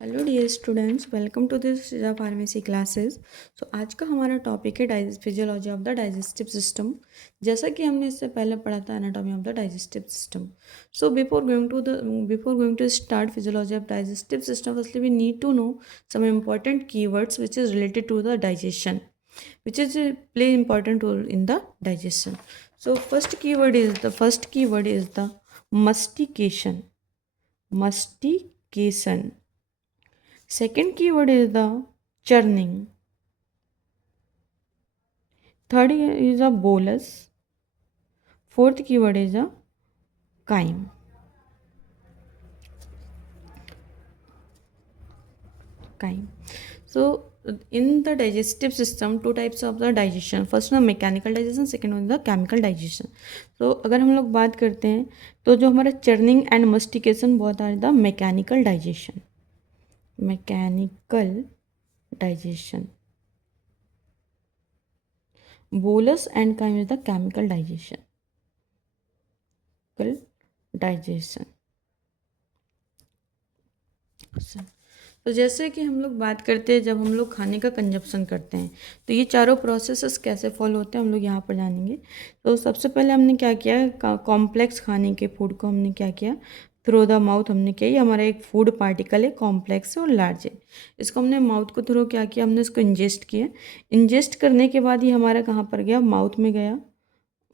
Hello dear students, welcome to this Siza pharmacy classes. आज का हमारा टॉपिक है physiology of the digestive system. जैसा कि हमने इससे पहले पढ़ा था anatomy of the digestive system. Before going to start physiology of digestive system, firstly we need to know some important keywords which is related to the digestion, which is play important role in the digestion. So first keyword is the mastication. Mastication. Second keyword is the churning. Third is a bolus. Fourth keyword is a chyme. So in the digestive system, two types of the digestion. First one mechanical digestion, second one the chemical digestion. So अगर हम लोग बात करते हैं तो जो हमारा churning and mastication बहुत are the mechanical digestion. Mechanical digestion. Bolus and chyme is the chemical digestion. Digestion. तो जैसे कि हम लोग बात करते हैं, जब हम लोग खाने का कंजप्शन करते हैं तो ये चारों प्रोसेसेस कैसे फॉलो होते हैं हम लोग यहाँ पर जानेंगे। तो सबसे पहले हमने क्या किया, कॉम्प्लेक्स खाने के फूड को हमने क्या किया, थ्रू द माउथ हमने किया। ये हमारा एक फूड पार्टिकल है, कॉम्प्लेक्स है और लार्ज है। इसको हमने माउथ को थ्रू क्या किया, हमने इसको इंजेस्ट किया। इंजेस्ट करने के बाद ये हमारा कहाँ पर गया, माउथ में गया।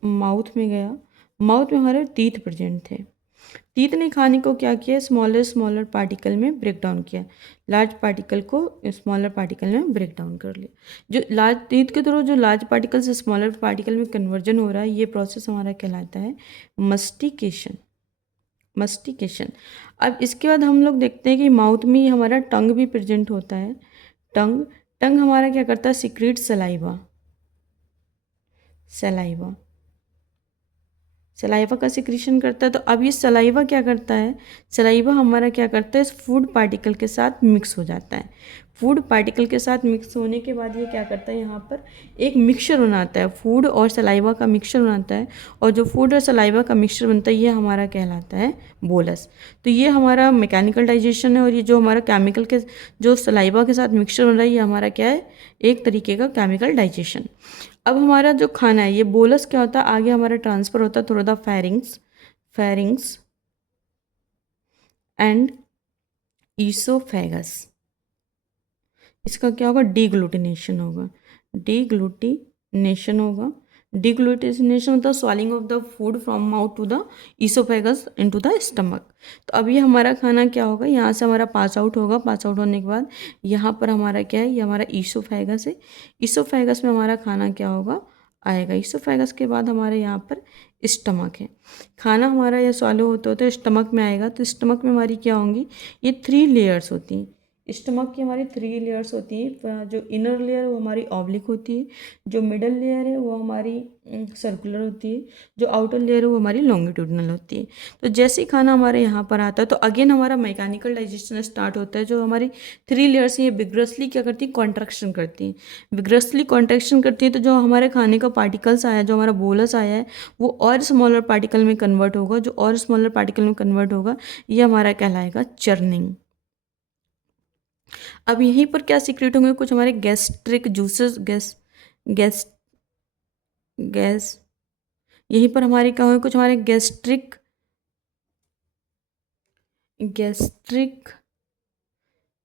माउथ में हमारे टीथ प्रेजेंट थे। टीथ ने खाने को क्या किया, स्मॉलर पार्टिकल में ब्रेक डाउन किया। लार्ज पार्टिकल को स्मॉलर पार्टिकल में ब्रेक डाउन कर लिया। जो लार्ज टीथ के थ्रू जो लार्ज पार्टिकल से स्मॉलर पार्टिकल में कन्वर्जन हो रहा है, ये प्रोसेस हमारा कहलाता है मस्टिकेशन। अब इसके बाद हम लोग देखते हैं कि माउथ में ही हमारा टंग भी प्रेजेंट होता है। टंग हमारा क्या करता है, सिक्रीट सलाइवा का सिक्रीशन करता है। तो अब ये सलाइवा क्या करता है, सलाइवा हमारा क्या करता है, इस फूड पार्टिकल के साथ मिक्स हो जाता है। फूड पार्टिकल के साथ मिक्स होने के बाद ये क्या करता है, यहाँ पर एक मिक्सचर बनाता है, फूड और सलाइवा का मिक्सचर बनाता है। और जो फूड और सलाइवा का मिक्सचर बनता है ये हमारा कहलाता है बोलस। तो ये हमारा मैकेनिकल डाइजेशन है। और ये जो हमारा केमिकल के जो सलाइवा के साथ मिक्सचर बन रहा है, ये हमारा क्या है, एक तरीके का केमिकल डाइजेशन। अब हमारा जो खाना है, ये बोलस क्या होता है, आगे हमारा ट्रांसफर होता है through the pharynx and oesophagus. इसका क्या होगा, डीग्लूटिनेशन होगा। डीग्लूटिनेशन होता है swallowing of the food from mouth to the oesophagus into the stomach. तो अब ये हमारा खाना क्या होगा, यहाँ से हमारा पास आउट होगा। पास आउट होने के बाद यहाँ पर हमारा क्या है, ये हमारा ईसोफेगस है। ईसोफेगस में हमारा खाना क्या होगा, आएगा। ईसोफेगस के बाद हमारे यहाँ पर स्टमक है। खाना हमारा ये सॉलो होते होते स्टमक में आएगा। तो स्टमक में हमारी क्या होंगी, ये 3 लेयर्स होती हैं। स्टमक की हमारी 3 लेयर्स होती हैं। जो इनर लेयर है वो हमारी ऑब्लिक होती है, जो मिडल लेयर है वो हमारी सर्कुलर होती है, जो आउटर लेयर है वो हमारी लॉन्गिट्यूडनल होती है। तो जैसे ही खाना हमारे यहाँ पर आता है तो अगेन हमारा मैकेनिकल डाइजेशन स्टार्ट होता है। जो हमारी 3 लेयर्स हैं ये विग्रसली क्या करती है, कॉन्ट्रैक्शन करती हैं। विग्रसली कॉन्ट्रैक्शन करती है तो जो हमारे खाने का पार्टिकल्स आया, जो हमारा बोलस आया है, वो और स्मॉलर पार्टिकल में कन्वर्ट होगा। जो और स्मॉलर पार्टिकल में कन्वर्ट होगा ये हमारा कहलाएगा चर्निंग। अब यहीं पर क्या सीक्रेट होंगे, कुछ हमारे गैस्ट्रिक जूसेस, गैस यहीं पर हमारे क्या होंगे, कुछ हमारे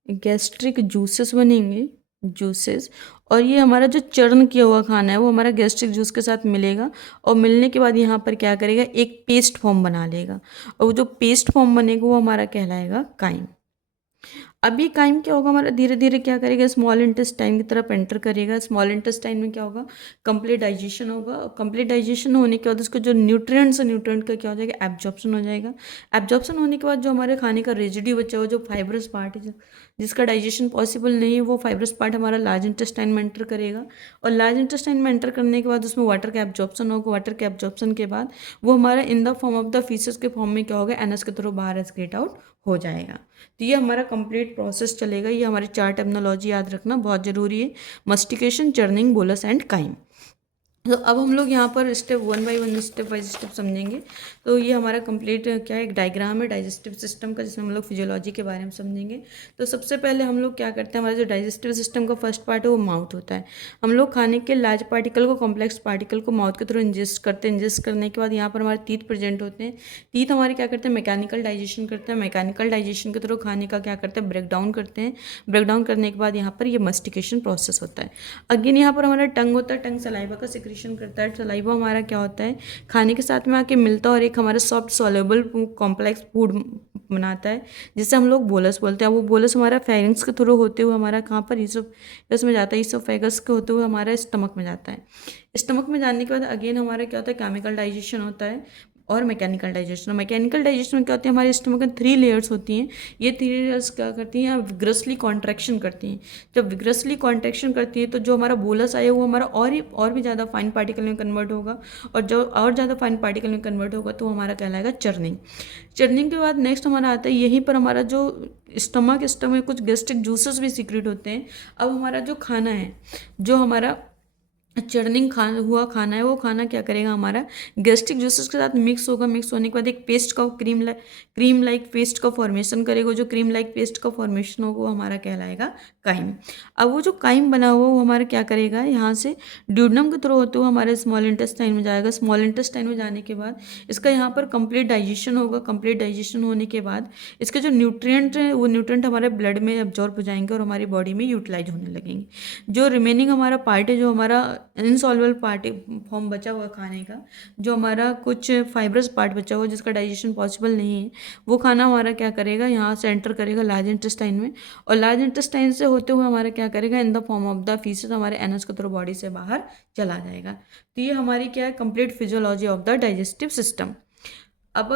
गैस्ट्रिक जूसेस बनेंगे, जूसेस। और ये हमारा जो चर्न किया हुआ खाना है वो हमारा गैस्ट्रिक जूस के साथ मिलेगा। और मिलने के बाद यहाँ पर क्या करेगा, एक पेस्ट फॉर्म बना लेगा। और वो जो पेस्ट फॉर्म बनेगा वो हमारा कहलाएगा काइम। अब ये काइम क्या होगा, हमारा धीरे धीरे क्या करेगा, स्मॉल इंटेस्टाइन की तरफ एंटर करेगा। स्मॉल इंटेस्टाइन में क्या होगा, कंप्लीट डाइजेशन होगा। कंप्लीट डाइजेशन होने के बाद उसको जो न्यूट्रिएंट्स है, न्यूट्रिएंट का क्या हो जाएगा, एब्जॉर्प्शन हो जाएगा। एब्जॉर्प्शन होने के बाद जो हमारे खाने का रेजिड्यू बचा हुआ, जो फाइब्रस पार्ट है, जिसका डाइजेशन पॉसिबल नहीं है, वो फाइब्रस पार्ट हमारा लार्ज इंटेस्टाइन में एंटर करेगा। और लार्ज इंटेस्टाइन में एंटर करने के बाद उसमें वाटर का एब्जॉर्प्शन होगा। वाटर के एब्जॉर्प्शन के बाद वो हमारा in the form of the faeces के फॉर्म में क्या होगा, एनस के थ्रू बाहर एक्सक्रीट आउट हो जाएगा। तो ये हमारा कंप्लीट प्रोसेस चलेगा। ये हमारे 4 टर्मिनोलॉजी याद रखना बहुत ज़रूरी है, mastication, churning, bolus and crime. तो अब हम लोग यहाँ पर step one by one, step by step समझेंगे। तो ये हमारा कंप्लीट क्या है, एक डायग्राम है डाइजेस्टिव सिस्टम का, जिसमें हम लोग फिजियोलॉजी के बारे में समझेंगे। तो सबसे पहले हम लोग क्या करते हैं, हमारा जो डाइजेस्टिव सिस्टम का फर्स्ट पार्ट है वो माउथ होता है। हम लोग खाने के लार्ज पार्टिकल को, कॉम्प्लेक्स पार्टिकल को माउथ के थ्रू इंजेस्ट करते हैं। इंजेस्ट करने के बाद यहाँ पर हमारे टीथ प्रेजेंट होते हैं। टीथ हमारे क्या करते हैं, मैकेनिकल डाइजेशन करते हैं। मैकेनिकल डाइजेशन के थ्रू खाने का क्या करते हैं, ब्रेक डाउन करते हैं। ब्रेक डाउन करने के बाद यहाँ पर ये मस्टिकेशन प्रोसेस होता है। अगेन यहाँ पर हमारा टंग होता है। टंग सलाइवा का सिक्रीशन करता है। सलाइवा हमारा क्या होता है, खाने के साथ में आके मिलता है और एक हमारा सॉफ्ट सॉल्युबल कॉम्प्लेक्स फूड बनाता है, जिसे हम लोग बोलस बोलते हैं। वो बोलस हमारा फेरिंग्स के थ्रू होते हुए हमारा कहाँ पर ईसोफेगस में जाता है। ईसोफेगस के होते हुए हमारा स्टमक में जाता है। स्टमक में जाने के बाद अगेन हमारा क्या होता है, केमिकल डाइजेशन होता है और मैकेनिकल डाइजेशन। मैकेनिकल डाइजेशन में क्या होता है, हमारे स्टमक में 3 लेयर्स होती हैं। ये 3 लेयर्स क्या करती हैं, विग्रसली कॉन्ट्रैक्शन करती हैं। जब विग्रसली कॉन्ट्रैक्शन करती है तो जो हमारा बोलस आया वो हमारा और भी ज़्यादा फाइन पार्टिकल में कन्वर्ट होगा, और जो और ज़्यादा फाइन पार्टिकल में कन्वर्ट होगा तो हमारा कहलाएगा चर्निंग। चर्निंग के बाद नेक्स्ट हमारा आता है, यहीं पर हमारा जो स्टमक में कुछ गैस्ट्रिक जूसेस भी सीक्रेट होते हैं। अब हमारा जो खाना है, जो हमारा चर्निंग हुआ खाना है, वो खाना क्या करेगा, हमारा गैस्ट्रिक जूसेस के साथ मिक्स होगा। मिक्स होने के बाद एक पेस्ट का क्रीम लाइक पेस्ट का फॉर्मेशन करेगा। जो क्रीम लाइक पेस्ट का फॉर्मेशन होगा वो हमारा कहलाएगा काइम। अब वो जो काइम बना हुआ वो हमारा क्या करेगा, यहाँ से ड्यूडनम के थ्रू होते हुए हमारे स्मॉल इंटेस्टाइन में जाएगा। स्मॉल इंटेस्टाइन में जाने के बाद इसका यहाँ पर कंप्लीट डाइजेशन होगा। कंप्लीट डाइजेशन होने के बाद इसके जो न्यूट्रिएंट हैं वो न्यूट्रिएंट हमारे ब्लड में एब्जॉर्ब हो जाएंगे और हमारी बॉडी में यूटिलाइज होने लगेंगे। जो रिमेनिंग हमारा पार्ट है, जो हमारा इनसॉल्युबल पार्ट फॉर्म बचा हुआ खाने का, जो हमारा कुछ फाइब्रस पार्ट बचा हुआ जिसका डाइजेशन पॉसिबल नहीं है, वो खाना हमारा क्या करेगा, यहाँ से एंटर करेगा लार्ज इंटेस्टाइन में, और लार्ज इंटेस्टाइन से होते हुए हमारा क्या करेगा, in the form of the faeces हमारे एनस के थ्रू बॉडी से बाहर चला जाएगा। तो ये हमारी क्या है, complete physiology of the digestive system. अब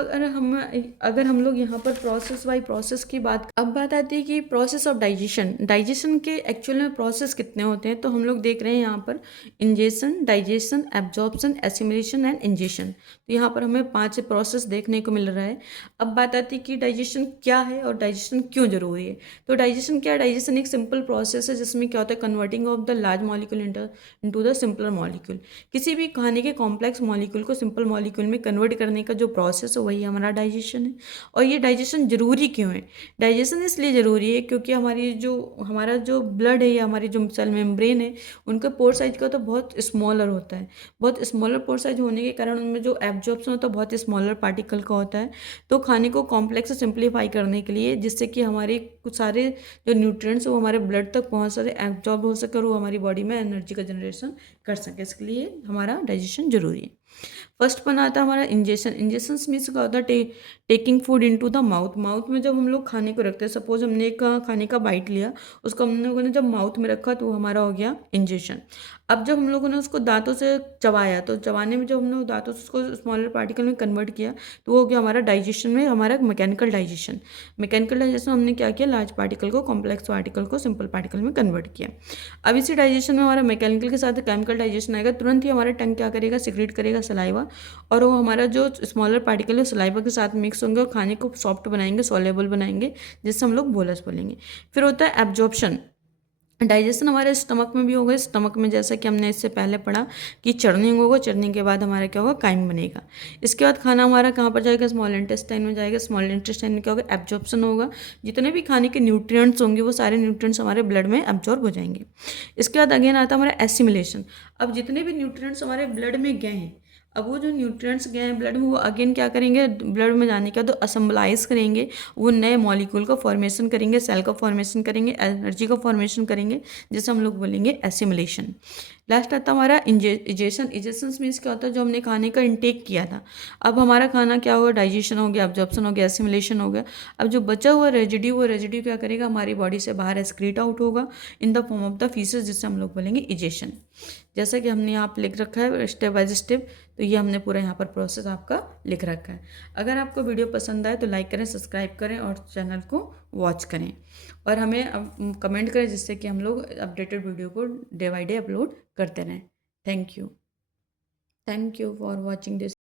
अगर हम लोग यहाँ पर प्रोसेस बाय प्रोसेस की अब बात आती है कि प्रोसेस ऑफ डाइजेशन। डाइजेशन के एक्चुअल में प्रोसेस कितने होते हैं, तो हम लोग देख रहे हैं यहाँ पर ingestion, digestion, absorption, assimilation and ingestion. तो यहाँ पर हमें 5 प्रोसेस देखने को मिल रहा है। अब बात आती है कि डाइजेशन क्या है और डाइजेशन क्यों जरूरी है। तो डाइजेशन क्या है, डाइजेशन एक सिंपल प्रोसेस है जिसमें क्या होता है, converting of the large molecule into the simpler molecule. किसी भी खाने के कॉम्प्लेक्स मॉलिक्यूल को सिंपल मॉलिक्यूल में कन्वर्ट करने का जो प्रोसेस है वही हमारा डाइजेशन है। और ये डाइजेशन जरूरी क्यों है, डाइजेशन इसलिए ज़रूरी है क्योंकि हमारा जो ब्लड है या हमारी जो सेल मेम्ब्रेन है, उनका पोर साइज का तो बहुत स्मॉलर होता है। बहुत स्मॉलर पोर साइज होने के कारण उनमें जो एब्जॉर्प्शन होता है बहुत स्मॉलर पार्टिकल का होता है। तो खाने को कॉम्प्लेक्स से सिंप्लीफाई करने के लिए, जिससे कि हमारे कुछ सारे जो न्यूट्रिएंट्स वो हमारे ब्लड तक बहुत सारे एब्जॉर्ब हो सके और वो हमारी बॉडी में एनर्जी का जनरेशन कर सके, इसके लिए हमारा डाइजेशन जरूरी है। फर्स्ट पॉइंट आता है हमारा इंजेशन। इंजेशन मीन्स क्या होता है, taking food into the mouth. Mouth में जब हम लोग खाने को रखते हैं, सपोज हमने एक खाने का बाइट लिया, उसको हम लोगों ने जब माउथ में रखा तो वो हमारा हो गया इंजेशन। अब जब हम लोगों ने उसको दांतों से चबाया, तो चबाने में जब हम लोग दांतों से उसको स्मॉलर पार्टिकल में कन्वर्ट किया तो वो हो गया हमारा डाइजेशन में हमारा मैकेनिकल डाइजेशन। मैकेनिकल डाइजेशन हमने क्या किया, लार्ज पार्टिकल को कॉम्प्लेक्स पार्टिकल को सिंपल पार्टिकल में कन्वर्ट किया। अब इसी डाइजेशन में हमारा मैकेनिकल के साथ केमिकल डाइजेशन आएगा। तुरंत ही हमारा टंग क्या करेगा, सिक्रेट करेगा सलाइवा, और वो हमारा जो स्मॉलर पार्टिकल है सलाइवा के साथ मिक्स होंगे और खाने को सॉफ्ट बनाएंगे, सॉल्युबल बनाएंगे, जिससे हम लोग बोलस बोलेंगे। फिर होता है एब्जॉर्प्शन। डाइजेशन हमारे स्टमक में भी होगा। स्टमक में जैसा कि हमने इससे पहले पढ़ा कि चर्निंग होगा, चर्निंग के बाद हमारा क्या होगा, काइम बनेगा। इसके बाद खाना हमारा कहाँ पर जाएगा, स्मॉल इंटेस्टाइन में जाएगा। स्मॉल इंटेस्टाइन में क्या होगा, एब्जॉर्प्शन होगा। जितने भी खाने के न्यूट्रिएंट्स होंगे वो सारे न्यूट्रिएंट्स हमारे ब्लड में एब्जॉर्ब हो जाएंगे। इसके बाद अगेन आता है हमारा एसिमिलेशन। अब जितने भी न्यूट्रिएंट्स हमारे ब्लड में गए हैं, अब वो जो न्यूट्रिएंट्स गए हैं ब्लड में, वो अगेन क्या करेंगे, ब्लड में जाने के बाद तो असम्बलाइज करेंगे, वो नए मॉलिक्यूल का फॉर्मेशन करेंगे, सेल का फॉर्मेशन करेंगे, एनर्जी का फॉर्मेशन करेंगे, जिसे हम लोग बोलेंगे एसिमिलेशन। लास्ट आता है हमारा इजेशन। इजेशन मीन्स क्या होता है, जो हमने खाने का इंटेक किया था, अब हमारा खाना क्या होगा, डाइजेशन हो गया, एब्जॉर्प्शन हो गया, एसिमिलेशन हो गया। अब जो बचा हुआ रेजिड्यू, वो रेजिड्यू क्या करेगा, हमारी बॉडी से बाहर एक्सक्रीट आउट होगा in the form of the faeces, जिससे हम लोग बोलेंगे इजेशन। जैसा कि हमने यहाँ पर लिख रखा है स्टेप बाय स्टेप, तो ये हमने पूरा यहाँ पर प्रोसेस आपका लिख रखा है। अगर आपको वीडियो पसंद आए तो लाइक करें, सब्सक्राइब करें और चैनल को वॉच करें, और हमें कमेंट करें, जिससे कि हम लोग अपडेटेड वीडियो को डे बाय डे अपलोड करते रहें। Thank you for watching this.